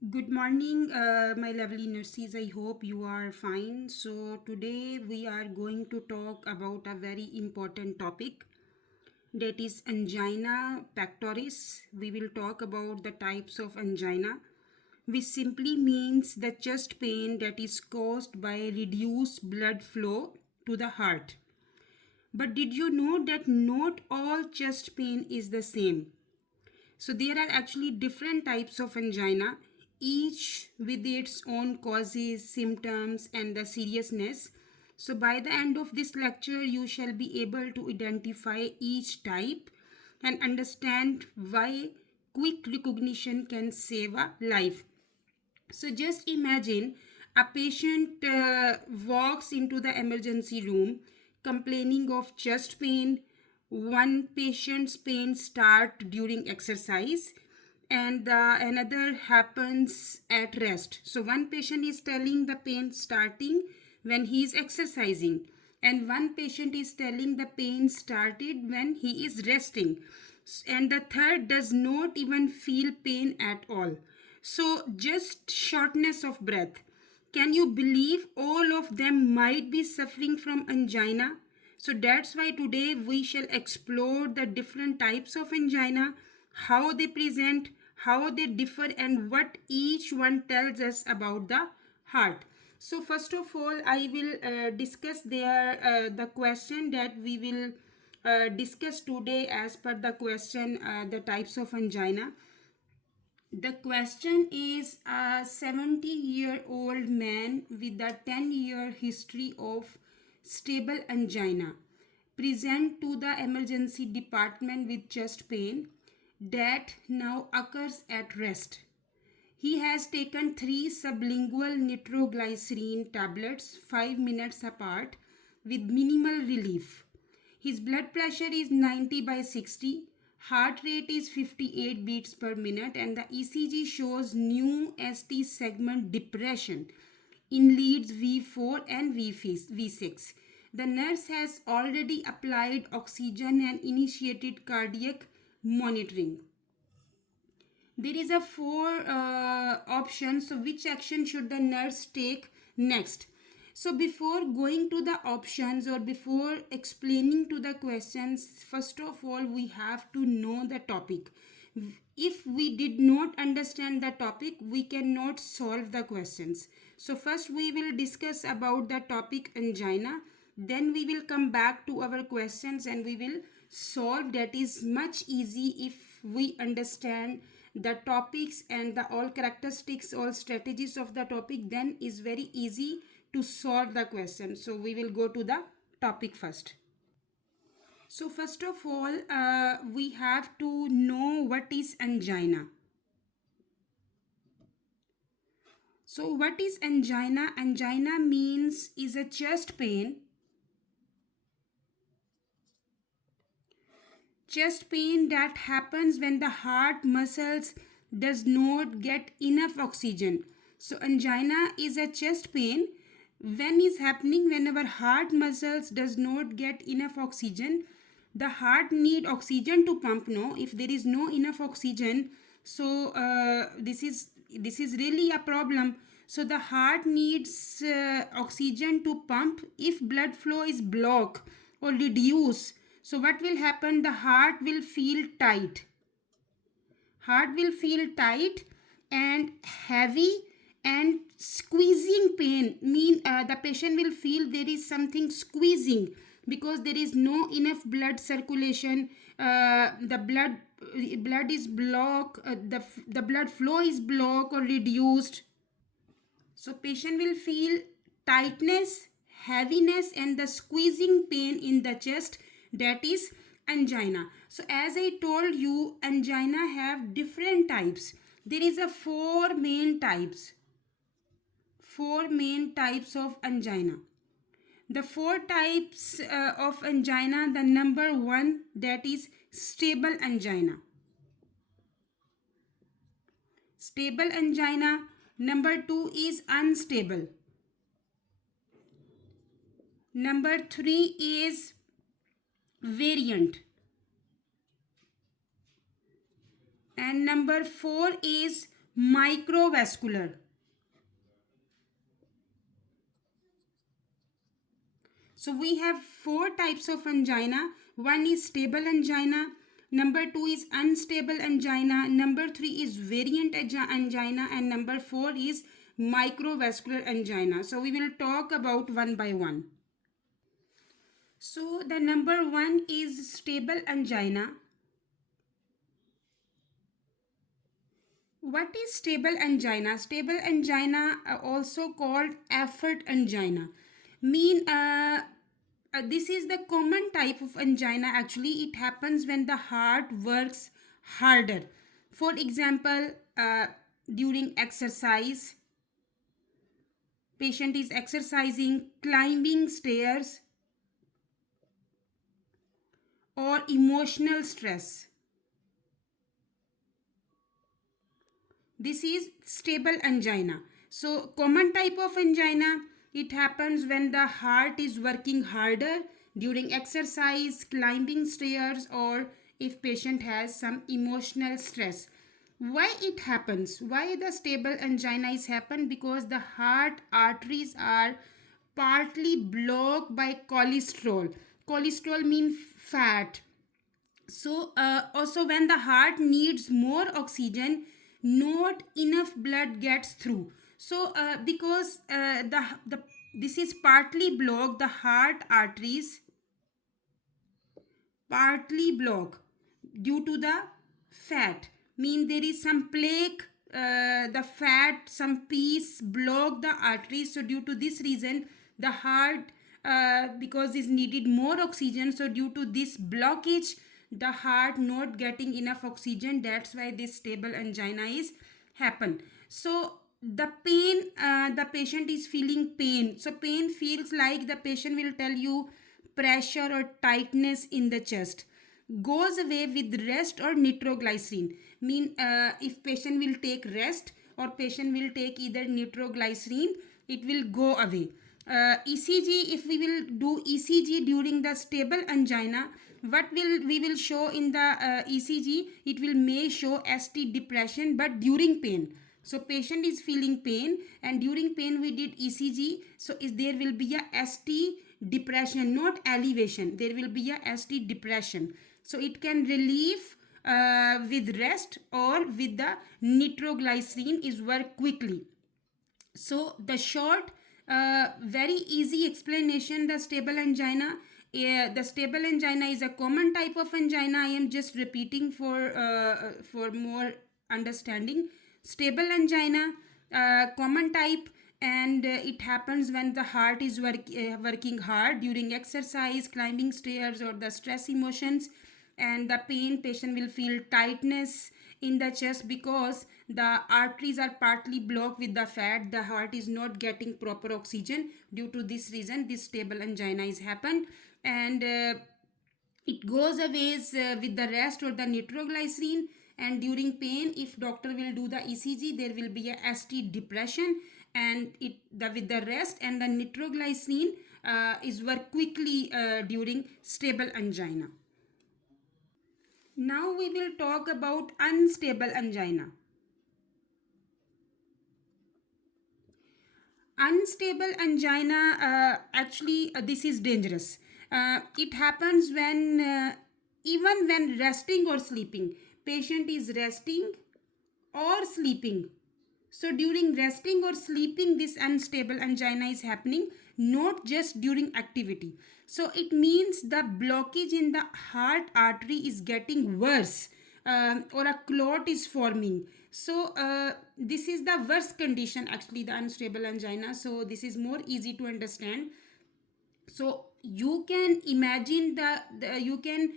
Good morning, my lovely nurses. I hope you are fine. So, today we are going to talk about a very important topic, that is angina pectoris. We will talk about the types of angina, which simply means the chest pain that is caused by reduced blood flow to the heart. But did you know that not all chest pain is the same? So there are actually different types of angina, each with its own causes, symptoms, and the seriousness. So by the end of this lecture, you shall be able to identify each type and understand why quick recognition can save a life. So just imagine a patient walks into the emergency room complaining of chest pain. One patient's pain start during exercise and another happens at rest. So one patient is telling the pain starting when he is exercising, and one patient is telling the pain started when he is resting, and the third does not even feel pain at all. So, just shortness of breath. Can you believe all of them might be suffering from angina? So, that's why today we shall explore the different types of angina, how they present, how they differ, and what each one tells us about the heart. So, first of all, I will discuss the question that we will discuss today as per the question, the types of angina. The question is a 70-year-old man with a 10-year history of stable angina present to the emergency department with chest pain that now occurs at rest. He has taken 3 sublingual nitroglycerin tablets 5 minutes apart with minimal relief. His blood pressure is 90 by 60, heart rate is 58 beats per minute, and the ECG shows new ST segment depression in leads V4 and V6. The nurse has already applied oxygen and initiated cardiac monitoring. There is a four options. So which action should the nurse take next? So before going to the options or before explaining to the questions, first of all we have to know the topic. If we did not understand the topic, we cannot solve the questions. So first we will discuss about the topic angina, then we will come back to our questions and we will solve. That is much easy if we understand the topics and the all characteristics, all strategies of the topic, then is very easy to solve the question. So we will go to the topic first. So first of all, we have to know what is angina. So what is angina? Angina means is a chest pain. Chest pain that happens when the heart muscles does not get enough oxygen. So angina is a chest pain when is happening when our heart muscles does not get enough oxygen. The heart need oxygen to pump. No, if there is no enough oxygen, so this is really a problem. So the heart needs oxygen to pump. If blood flow is blocked or reduced, so what will happen? The heart will feel tight. Heart will feel tight and heavy and squeezing pain. The patient will feel there is something squeezing because there is no enough blood circulation. The blood is blocked. The blood flow is blocked or reduced. So patient will feel tightness, heaviness and the squeezing pain in the chest, that is angina. So as I told you, angina have different types. There is a four main types. Four main types of angina. The four types of angina, the number one, that is stable angina. Stable angina. Number two is unstable. Number three is variant. And number four is Microvascular. So we have four types of angina. One is stable angina. Number two is unstable angina. Number three is variant angina. And number four is microvascular angina. So we will talk about one by one. So the number one is stable angina. What is stable angina? Stable angina, also called effort angina, mean this is the common type of angina. Actually, it happens when the heart works harder. For example, during exercise, patient is exercising, climbing stairs, or emotional stress. This is stable angina. So common type of angina, it happens when the heart is working harder during exercise, climbing stairs, or if patient has some emotional stress. Why it happens? Why the stable angina is happen? Because the heart arteries are partly blocked by cholesterol. Cholesterol means fat. So also when the heart needs more oxygen, not enough blood gets through. So because the this is partly blocked, the heart arteries partly block due to the fat, mean there is some plaque, the fat some piece block the arteries. So due to this reason the heart, because is needed more oxygen, so due to this blockage the heart not getting enough oxygen, that's why this stable angina is happen. So the pain, the patient is feeling pain. So pain feels like the patient will tell you pressure or tightness in the chest, goes away with rest or nitroglycerin, mean if patient will take rest or patient will take either nitroglycerin, it will go away. ECG, if we will do ECG during the stable angina, what will we will show in the ECG, it will may show ST depression but during pain. So patient is feeling pain and during pain we did ECG, so is there will be a ST depression, not elevation, there will be a ST depression. So it can relieve with rest or with the nitroglycerin is work quickly. So the short, very easy explanation, the stable angina, the stable angina is a common type of angina. I am just repeating for more understanding. Stable angina, common type, and it happens when the heart is working hard during exercise, climbing stairs, or the stress emotions. And the pain, patient will feel tightness in the chest because the arteries are partly blocked with the fat, the heart is not getting proper oxygen. Due to this reason this stable angina is happened. And it goes away with the rest or the nitroglycerin. And during pain, if doctor will do the ECG, there will be a ST depression, and with the rest and the nitroglycerin is work quickly during stable angina. Now we will talk about unstable angina. Unstable angina, actually this is dangerous. It happens when even when resting or sleeping, patient is resting or sleeping. So during resting or sleeping this unstable angina is happening, not just during activity. So it means the blockage in the heart artery is getting worse, or a clot is forming. So this is the worst condition, actually the unstable angina. So this is more easy to understand. So you can imagine the you can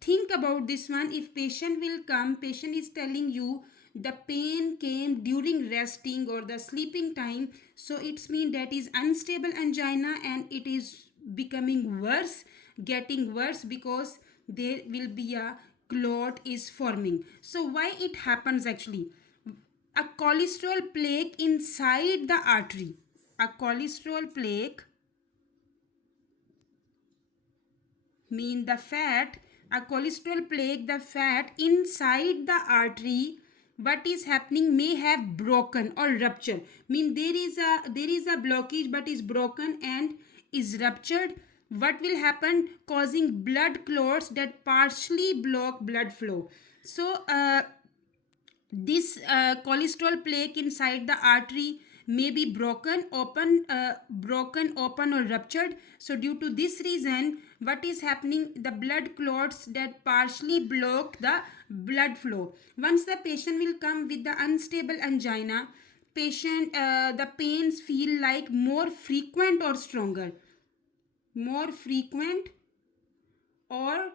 think about this one. If patient will come, patient is telling you the pain came during resting or the sleeping time, so it's mean that is unstable angina and it is becoming worse, getting worse, because there will be a clot is forming. So why it happens? Actually, a cholesterol plaque inside the artery, a cholesterol plaque, mean the fat, a cholesterol plaque, the fat inside the artery what is happening may have broken or ruptured. Mean there is a blockage but is broken and is ruptured. What will happen? Causing blood clots that partially block blood flow. So this cholesterol plaque inside the artery may be broken open or ruptured. So due to this reason, what is happening? The blood clots that partially block the blood flow. Once the patient will come with the unstable angina, the pains feel like more frequent or stronger, more frequent or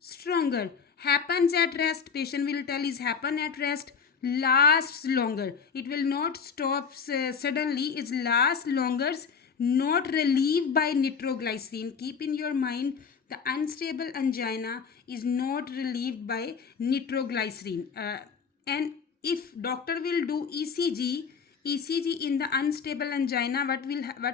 stronger. Happens at rest, patient will tell is happen at rest. Lasts longer, it will not stop suddenly, it lasts longer. Not relieved by nitroglycerin. Keep in your mind, the unstable angina is not relieved by nitroglycerin. And if doctor will do ECG in the unstable angina, what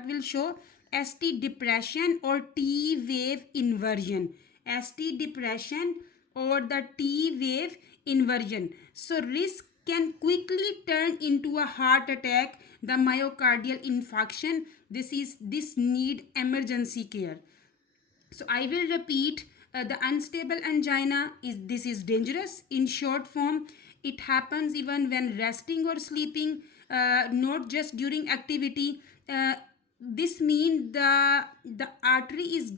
will show? ST depression or T wave inversion. ST depression or the T wave inversion. So risk can quickly turn into a heart attack, the myocardial infarction. This need emergency care. So I will repeat, the unstable angina is dangerous. In short form, it happens even when resting or sleeping, not just during activity. This means the heart artery is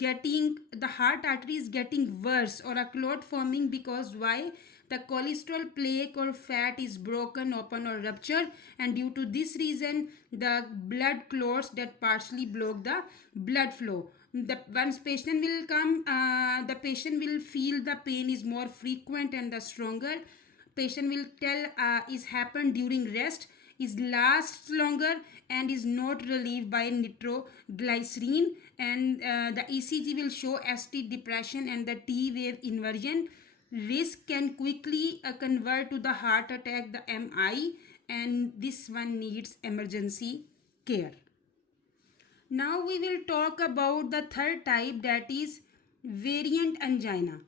getting worse or a clot forming, because why? The cholesterol plaque or fat is broken open or ruptured, and due to this reason the blood clots that partially block the blood flow. The once patient will come, the patient will feel the pain is more frequent and the stronger. Patient will tell is happened during rest, is lasts longer, and is not relieved by nitroglycerin. And the ECG will show ST depression and the T wave inversion. Risk can quickly convert to the heart attack, the MI, and this one needs emergency care. Now we will talk about the third type, that is variant angina.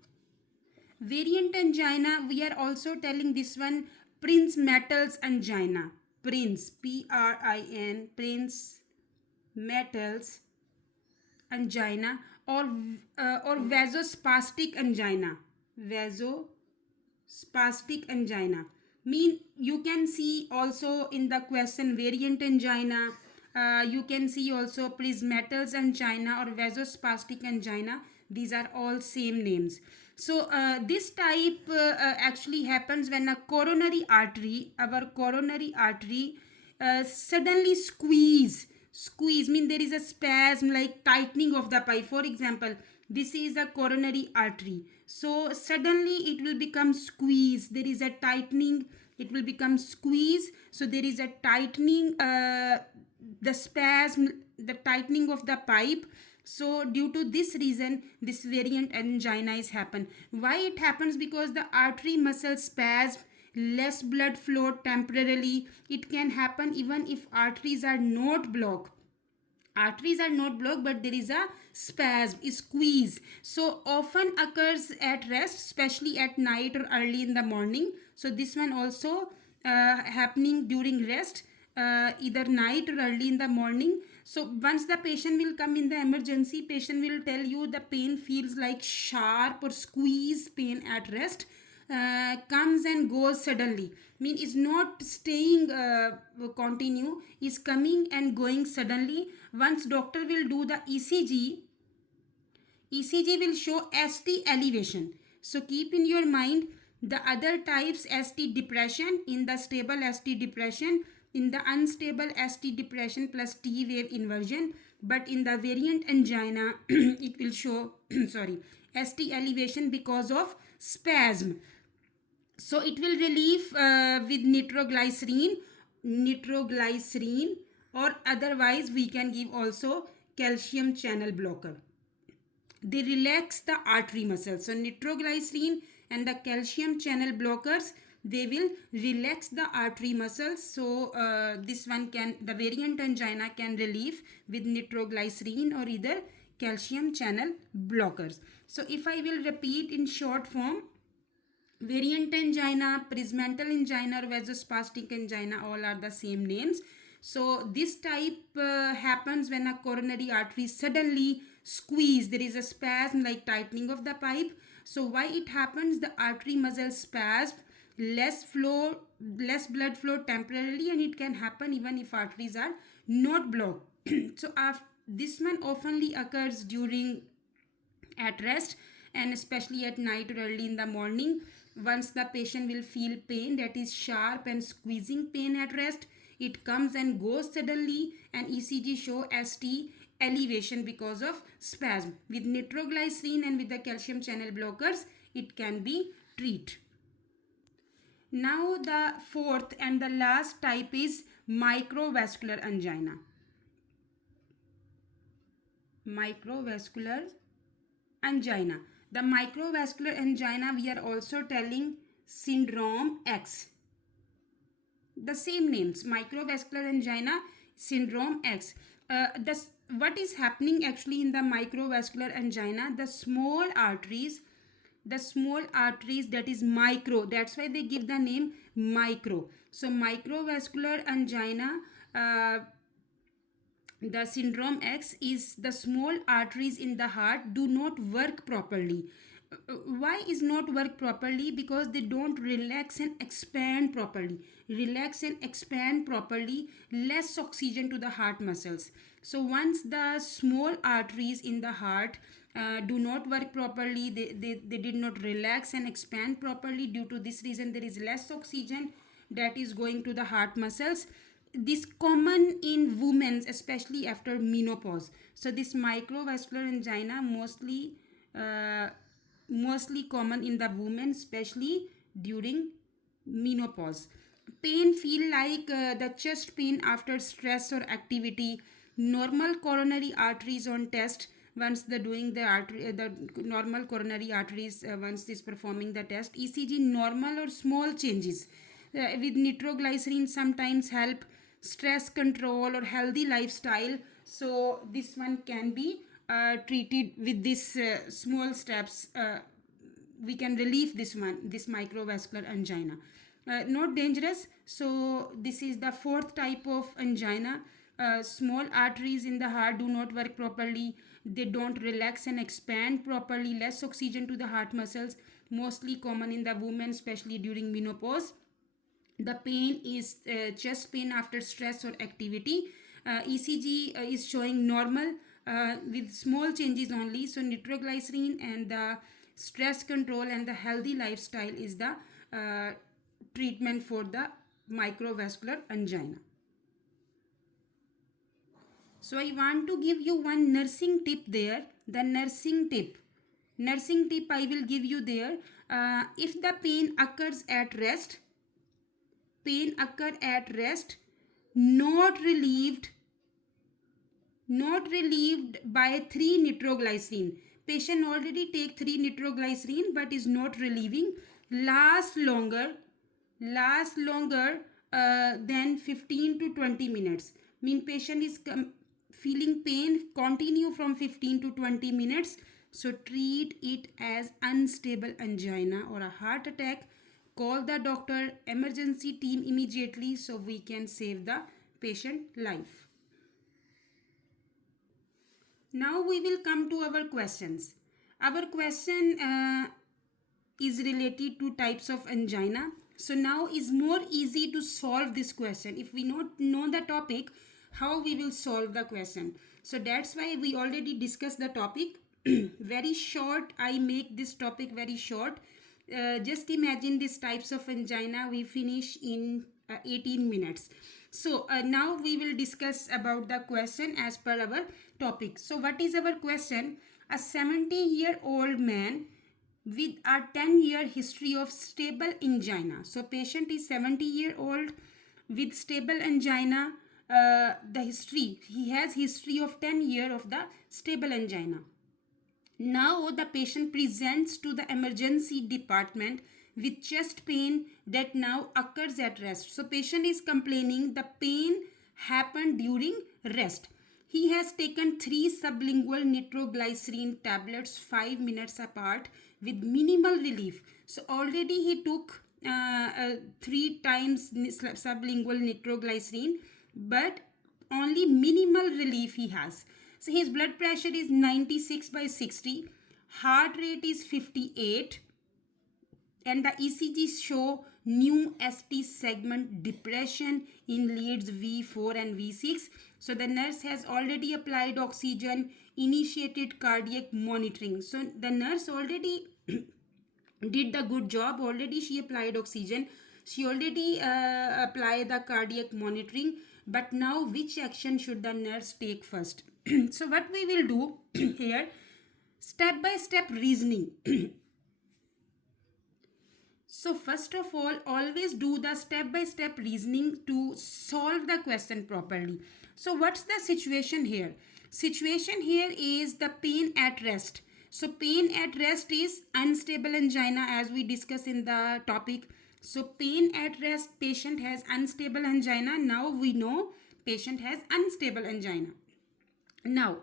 Variant angina, we are also telling this one Prince Metals angina. Prince, Prin, Prince Metals angina, or vasospastic angina. Vasospastic angina. Mean you can see also in the question variant angina. You can see also prismatals angina or vasospastic angina. These are all same names. So this type actually happens when a coronary artery, suddenly squeeze mean there is a spasm like tightening of the pipe. For example, this is a coronary artery, so suddenly it will become squeeze, there is a tightening, it will become squeeze, so there is a tightening, the spasm, the tightening of the pipe. So due to this reason this variant angina is happen. Why it happens? Because the artery muscle spasm, less blood flow temporarily. It can happen even if arteries are not blocked, but there is a spasm, squeeze. So often occurs at rest, especially at night or early in the morning. So this one also happening during rest, either night or early in the morning. So once the patient will come in the emergency, patient will tell you the pain feels like sharp or squeeze pain at rest, comes and goes suddenly. Mean is not staying continue, is coming and going suddenly. Once doctor will do the ECG will show ST elevation. So keep in your mind the other types: ST depression, in the stable ST depression, in the unstable ST depression plus T wave inversion. But in the variant angina it will show sorry, ST elevation because of spasm. So it will relieve with nitroglycerin, or otherwise we can give also calcium channel blocker. They relax the artery muscles. So nitroglycerin and the calcium channel blockers, they will relax the artery muscles. So this one can, the variant angina can relieve with nitroglycerin or either calcium channel blockers. So if I will repeat in short form, Variant angina, prismatic angina, or vasospastic angina, all are the same names. So this type happens when a coronary artery suddenly squeeze. There is a spasm like tightening of the pipe. So why it happens? The artery muscle spasm, less flow, less blood flow temporarily, and it can happen even if arteries are not blocked. So after, this one oftenly occurs during at rest, and especially at night or early in the morning. Once the patient will feel pain, that is sharp and squeezing pain at rest, it comes and goes suddenly, and ECG show ST elevation because of spasm. With nitroglycerin and with the calcium channel blockers, it can be treated. Now the fourth and the last type is microvascular angina. Microvascular angina. The microvascular angina, we are also telling syndrome X. The same names, microvascular angina, syndrome X. What is happening actually in the microvascular angina? The small arteries, that is micro, that's why they give the name micro. So microvascular angina, uh, the syndrome X is the small arteries in the heart do not work properly. Why is not work properly? Because they don't relax and expand properly. Relax and expand properly, less oxygen to the heart muscles. So once the small arteries in the heart do not work properly, they did not relax and expand properly. Due to this reason, there is less oxygen that is going to the heart muscles. This common in women, especially after menopause. So this microvascular angina uh, mostly common in the women, especially during menopause. Pain feel like the chest pain after stress or activity. Normal coronary arteries on test. Once the doing the normal coronary arteries, once is performing the test, ECG normal or small changes. With nitroglycerin sometimes help. Stress control or healthy lifestyle, so this one can be treated with this small steps. We can relieve this microvascular angina. Not dangerous. So this is the fourth type of angina. Small arteries in the heart do not work properly. They don't relax and expand properly, less oxygen to the heart muscles, mostly common in the women, especially during menopause. The pain is chest pain after stress or activity. ECG is showing normal with small changes only. So nitroglycerin and the stress control and the healthy lifestyle is the treatment for the microvascular angina. So I want to give you one nursing tip there. The nursing tip I will give you there. If the pain occurs at rest, not relieved, by 3 nitroglycerin. Patient already take 3 nitroglycerin but is not relieving. Last longer than 15 to 20 minutes. Mean patient is feeling pain continue from 15 to 20 minutes. So treat it as unstable angina or a heart attack. Call the doctor, emergency team immediately, so we can save the patient life. Now we will come to our questions. Our question is related to types of angina. So now is more easy to solve this question. If we not know the topic, how we will solve the question. So that's why we already discussed the topic. Very short, I make this topic very short. Just imagine these types of angina we finish in 18 minutes. So now we will discuss about the question as per our topic. So what is our question? A 70-year-old man with a 10-year history of stable angina. So patient is 70-year-old with stable angina. The history, he has history of 10 year of the stable angina. Now the patient presents to the emergency department with chest pain that now occurs at rest. So patient is complaining the pain happened during rest. He has taken 3 sublingual nitroglycerin tablets 5 minutes apart with minimal relief. So already he took 3 times sublingual nitroglycerin, but only minimal relief he has. So his blood pressure is 96 by 60, heart rate is 58, and the ECGs show new ST segment depression in leads V4 and V6. So the nurse has already applied oxygen, initiated cardiac monitoring. So the nurse already did the good job. Already she applied oxygen. She already applied the cardiac monitoring. But now which action should the nurse take first? So what we will do here, step by step reasoning. So first of all, always do the step-by-step reasoning to solve the question properly. So what's the situation here? Situation here is the pain at rest. So pain at rest is unstable angina, as we discussed in the topic. So pain at rest, patient has unstable angina. Now we know patient has unstable angina. Now,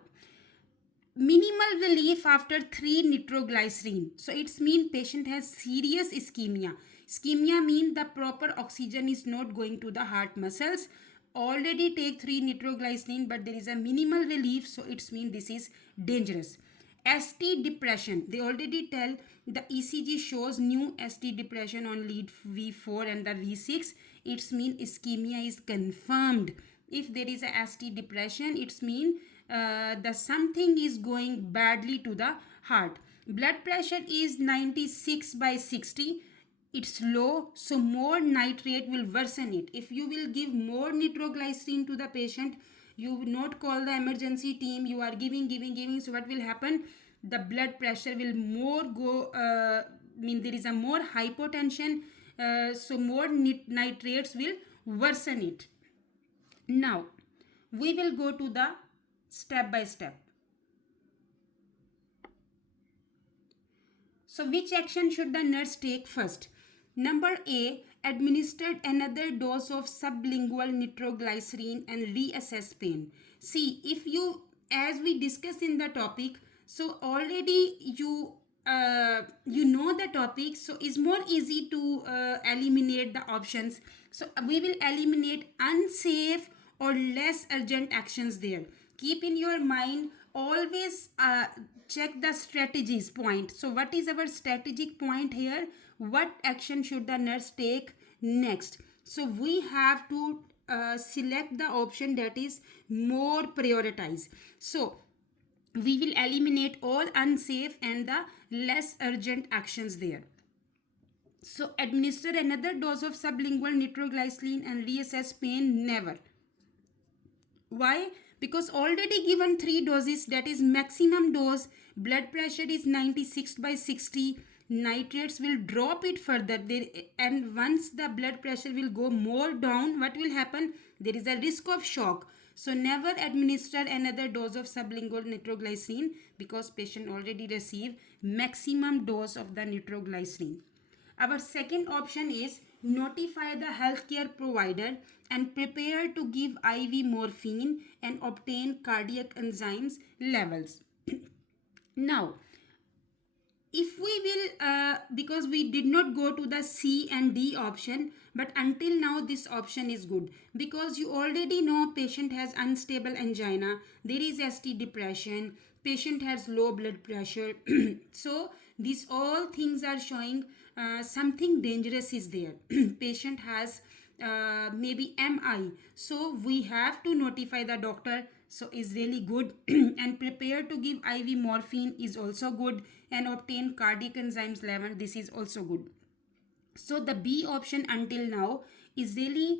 minimal relief after 3 nitroglycerin. So it's mean patient has serious ischemia. Ischemia mean the proper oxygen is not going to the heart muscles. Already take 3 nitroglycerin, but there is a minimal relief, so it's mean this is dangerous. ST depression, they already tell the ECG shows new ST depression on lead V4 and the V6. It's mean ischemia is confirmed. If there is a ST depression, it's mean the something is going badly to the heart. Blood pressure is 96 by 60. It's low, so more nitrate will worsen it. If you will give more nitroglycerin to the patient, you will not call the emergency team, you are giving. So what will happen? The blood pressure will more go, there is a more hypotension, so more nitrates will worsen it. Now we will go to the step by step. So which action should the nurse take first? Number A, administered another dose of sublingual nitroglycerin and reassess pain. See, if you, as we discussed in the topic, so already you know the topic, so it's more easy to eliminate the options. So we will eliminate unsafe or less urgent actions there. Keep in your mind, always check the strategies point. So what is our strategic point here? What action should the nurse take next? So we have to select the option that is more prioritized. So we will eliminate all unsafe and the less urgent actions there. So administer another dose of sublingual nitroglycerin and reassess pain, never. Why? Because already given 3 doses, that is maximum dose. Blood pressure is 96 by 60. Nitrates will drop it further there, and once the blood pressure will go more down, what will happen? There is a risk of shock. So never administer another dose of sublingual nitroglycerin, because patient already received maximum dose of the nitroglycerin. Our second option is notify the healthcare provider and prepare to give IV morphine and obtain cardiac enzymes levels. Now, if we will, because we did not go to the C and D option, but until now this option is good, because you already know patient has unstable angina, there is ST depression, patient has low blood pressure. So these all things are showing something dangerous is there. Patient has maybe MI, so we have to notify the doctor, so is really good. And prepare to give IV morphine is also good, and obtain cardiac enzymes level, this is also good. So the B option until now is really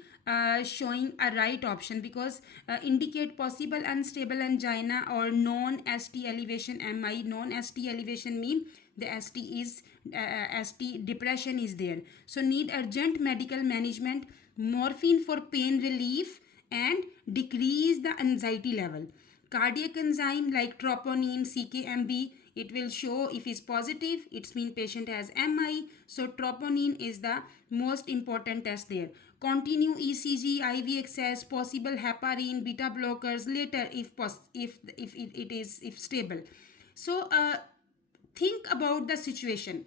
showing a right option, because indicate possible unstable angina or non-ST elevation MI. Non-ST elevation mean the ST is ST depression is there, so need urgent medical management, morphine for pain relief, and decrease the anxiety level. Cardiac enzyme like troponin, CKMB, it will show if it's positive, it's mean patient has MI. So troponin is the most important test there. Continue ECG, IV access, possible heparin, beta blockers later if it is if stable. So think about the situation.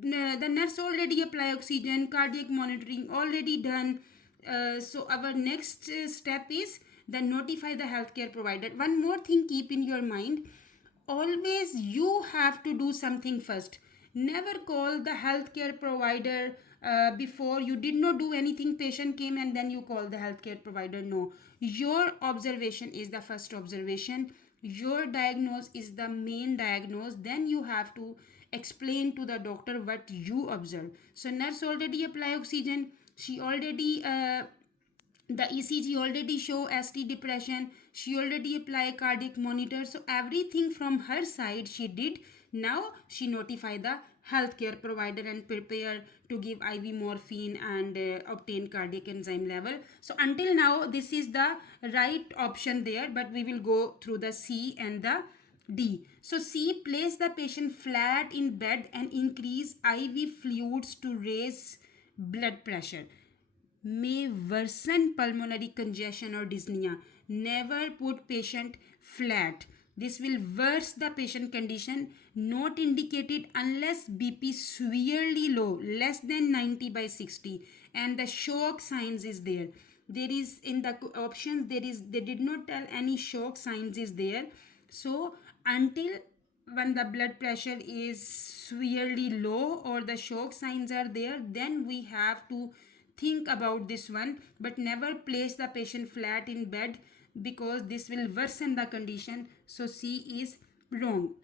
The nurse already apply oxygen, cardiac monitoring already done. So our next step is the notify the healthcare provider. One more thing keep in your mind, always you have to do something first. Never call the healthcare provider before you did not do anything, patient came and then you call the healthcare provider. No, your observation is the first observation, your diagnose is the main diagnose, then you have to explain to the doctor what you observe. So nurse already apply oxygen, she already the ECG already show ST depression, she already apply cardiac monitor, so everything from her side she did. Now she notify the healthcare provider and prepare to give IV morphine and obtain cardiac enzyme level. So until now this is the right option there, but we will go through the C and the D. So C, place the patient flat in bed and increase IV fluids to raise blood pressure, may worsen pulmonary congestion or dyspnea. Never put patient flat. This will worsen the patient condition. Not indicated unless BP severely low, less than 90/60, and the shock signs is there. There is in the options, they did not tell any shock signs is there. So until when the blood pressure is severely low or the shock signs are there, then we have to think about this one, but never place the patient flat in bed because this will worsen the condition. So C is wrong.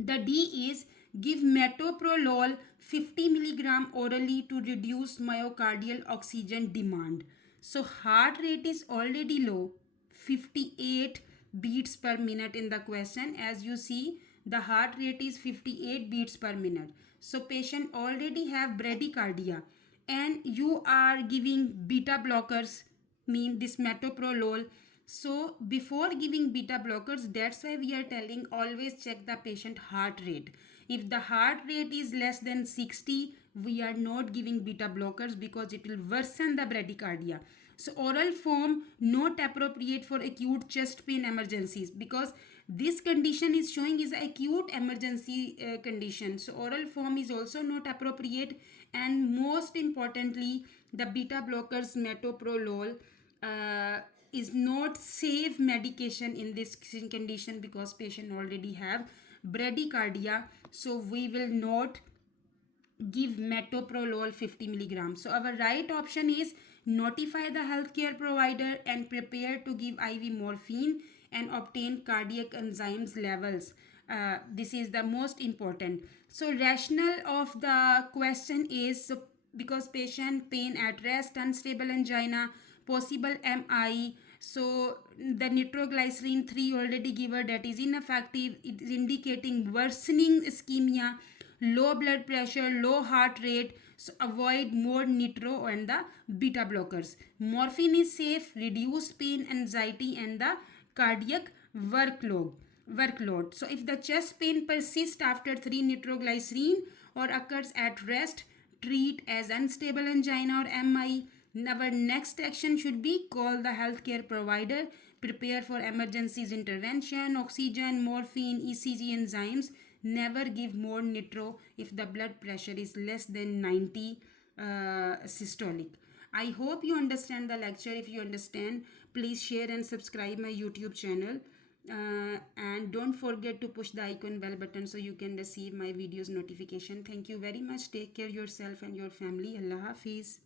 The D is give metoprolol 50 milligram orally to reduce myocardial oxygen demand. So heart rate is already low, 58 beats per minute in the question. As you see, the heart rate is 58 beats per minute. So patient already have bradycardia and you are giving beta blockers, mean this metoprolol. So before giving beta blockers, that's why we are telling always check the patient heart rate. If the heart rate is less than 60, we are not giving beta blockers because it will worsen the bradycardia. So oral form not appropriate for acute chest pain emergencies because this condition is showing is acute emergency condition. So oral form is also not appropriate, and most importantly the beta blockers metoprolol is not safe medication in this condition because patient already have bradycardia. So we will not give metoprolol 50 milligrams. So our right option is notify the healthcare provider and prepare to give IV morphine and obtain cardiac enzymes levels. This is the most important. So rationale of the question is, so because patient pain at rest, unstable angina, possible MI. So the nitroglycerin 3 already given, that is ineffective. It is indicating worsening ischemia, low blood pressure, low heart rate. So avoid more nitro and the beta blockers. Morphine is safe, reduce pain, anxiety and the cardiac workload. So if the chest pain persists after 3 nitroglycerin or occurs at rest, treat as unstable angina or MI. Our next action should be call the healthcare provider, prepare for emergencies intervention, oxygen, morphine, ECG enzymes. Never give more nitro if the blood pressure is less than 90 systolic. I hope you understand the lecture. If you understand, please share and subscribe my YouTube channel. And don't forget to push the icon bell button so you can receive my videos notification. Thank you very much. Take care yourself and your family. Allah Hafiz.